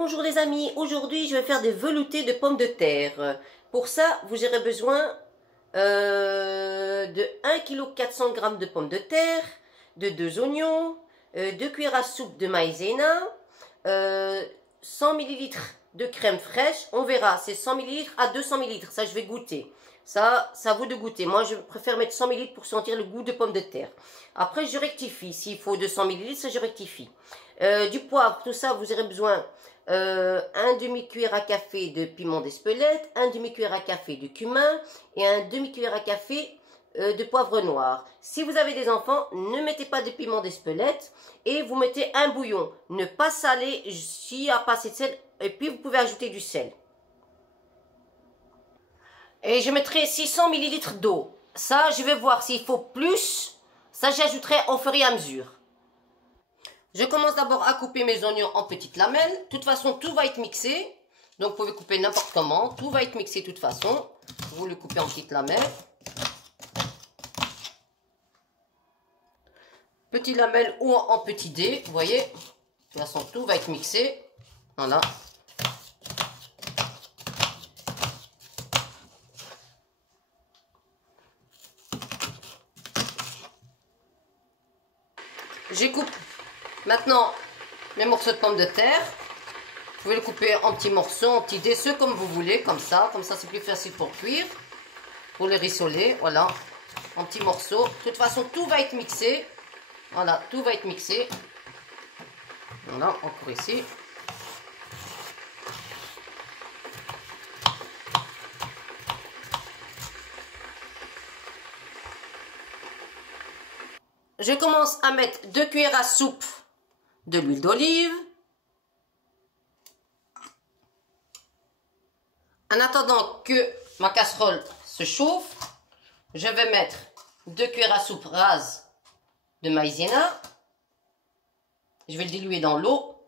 Bonjour les amis, aujourd'hui je vais faire des veloutés de pommes de terre. Pour ça, vous aurez besoin de 1,4 kg de pommes de terre, de 2 oignons, 2 cuillères à soupe de maïzena, 100 ml de crème fraîche. On verra, c'est 100 ml à 200 ml, ça je vais goûter. Ça à vous de goûter. Moi, je préfère mettre 100 ml pour sentir le goût de pommes de terre. Après, je rectifie. S'il faut 200 ml, ça je rectifie. Du poivre, tout ça, vous aurez besoin un demi-cuillère à café de piment d'Espelette, un demi-cuillère à café de cumin et un demi-cuillère à café de poivre noir. Si vous avez des enfants, ne mettez pas de piment d'Espelette et vous mettez un bouillon. Ne pas saler s'il n'y a pas assez de sel et puis vous pouvez ajouter du sel. Et je mettrai 600 ml d'eau. Ça, je vais voir s'il faut plus. Ça, j'ajouterai au fur et à mesure. Je commence d'abord à couper mes oignons en petites lamelles. De toute façon, tout va être mixé. Donc, vous pouvez couper n'importe comment. Tout va être mixé de toute façon. Vous le coupez en petites lamelles. Petites lamelles ou en petits dés. Vous voyez. De toute façon, tout va être mixé. Voilà. Je coupe maintenant mes morceaux de pommes de terre. Vous pouvez le couper en petits morceaux, en petits dés, ceux comme vous voulez, comme ça c'est plus facile pour cuire, pour les rissoler, voilà, en petits morceaux. De toute façon, tout va être mixé, voilà, tout va être mixé. Voilà, encore ici. Je commence à mettre 2 cuillères à soupe de l'huile d'olive. En attendant que ma casserole se chauffe, je vais mettre 2 cuillères à soupe rases de maïzena. Je vais le diluer dans l'eau.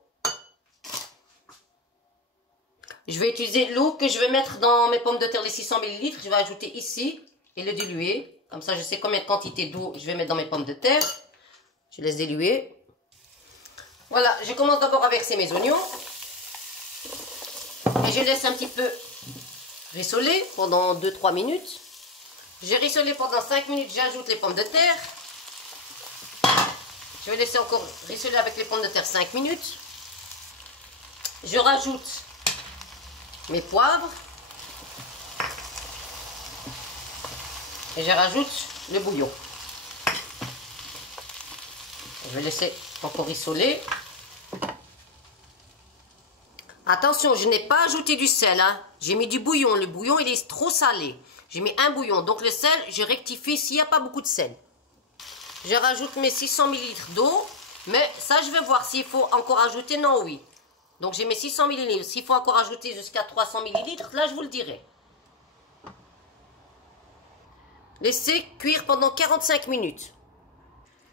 Je vais utiliser l'eau que je vais mettre dans mes pommes de terre, les 600 ml. Je vais ajouter ici et le diluer. Comme ça, je sais combien de quantité d'eau je vais mettre dans mes pommes de terre. Je laisse diluer. Voilà, je commence d'abord à verser mes oignons. Et je laisse un petit peu rissoler pendant 2-3 minutes. J'ai rissolé pendant 5 minutes, j'ajoute les pommes de terre. Je vais laisser encore rissoler avec les pommes de terre 5 minutes. Je rajoute mes poivres. Et je rajoute le bouillon. Je vais laisser encore rissoler. Attention, je n'ai pas ajouté du sel. Hein. J'ai mis du bouillon. Le bouillon, il est trop salé. J'ai mis un bouillon. Donc le sel, je rectifie s'il n'y a pas beaucoup de sel. Je rajoute mes 600 ml d'eau. Mais ça, je vais voir s'il faut encore ajouter. Non, oui. Donc j'ai mes 600 ml. S'il faut encore ajouter jusqu'à 300 ml, là, je vous le dirai. Laissez cuire pendant 45 minutes.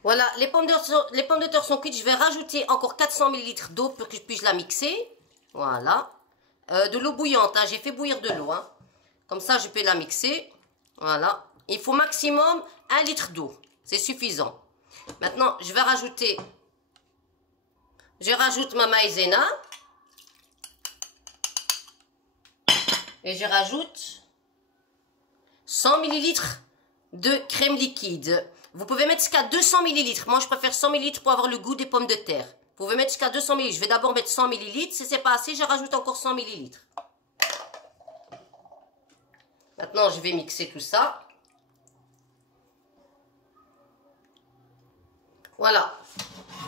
Voilà, les pommes de terre sont cuites. Je vais rajouter encore 400 ml d'eau pour que je puisse la mixer. Voilà. De l'eau bouillante, hein. J'ai fait bouillir de l'eau. Hein. Comme ça, je peux la mixer. Voilà. Il faut maximum 1 litre d'eau. C'est suffisant. Maintenant, je vais rajouter... Je rajoute ma maïzena. Et je rajoute 100 ml de crème liquide. Vous pouvez mettre jusqu'à 200 ml. Moi, je préfère 100 ml pour avoir le goût des pommes de terre. Vous pouvez mettre jusqu'à 200 ml. Je vais d'abord mettre 100 ml. Si c'est pas assez, je rajoute encore 100 ml. Maintenant, je vais mixer tout ça. Voilà.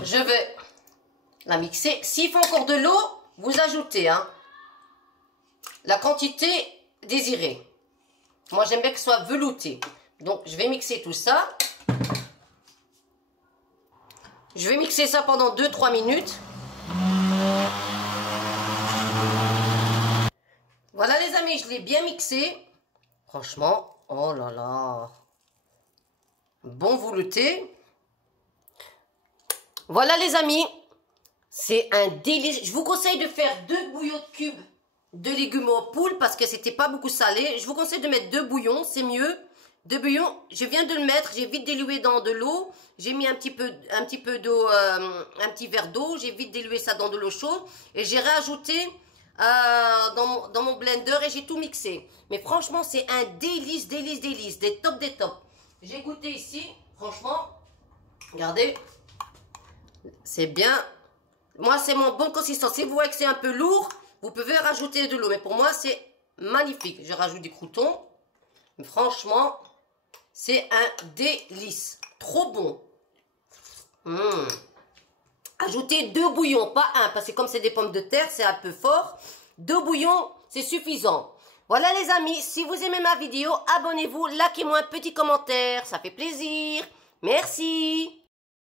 Je vais la mixer. S'il faut encore de l'eau, vous ajoutez la quantité désirée. Moi, j'aime bien que ce soit velouté. Donc, je vais mixer tout ça. Je vais mixer ça pendant 2-3 minutes. Voilà les amis, je l'ai bien mixé. Franchement, oh là là. Bon velouté. Voilà les amis. C'est un délice. Je vous conseille de faire 2 bouillons de cubes de légumes au poule parce que c'était pas beaucoup salé. Je vous conseille de mettre 2 bouillons, c'est mieux. de bouillon. Je viens de le mettre, j'ai vite dilué dans de l'eau. J'ai mis un petit peu d'eau, un petit verre d'eau. J'ai vite dilué ça dans de l'eau chaude. Et j'ai rajouté dans mon blender et j'ai tout mixé. Mais franchement, c'est un délice, délice, délice. Des tops. J'ai goûté ici, franchement. Regardez. C'est bien. Moi, c'est mon bonne consistance. Si vous voyez que c'est un peu lourd, vous pouvez rajouter de l'eau. Mais pour moi, c'est magnifique. Je rajoute du croûton. Mais franchement, c'est un délice. Trop bon. Ajoutez 2 bouillons, pas un. Parce que comme c'est des pommes de terre, c'est un peu fort. 2 bouillons, c'est suffisant. Voilà les amis. Si vous aimez ma vidéo, abonnez-vous, likez-moi un petit commentaire. Ça fait plaisir. Merci.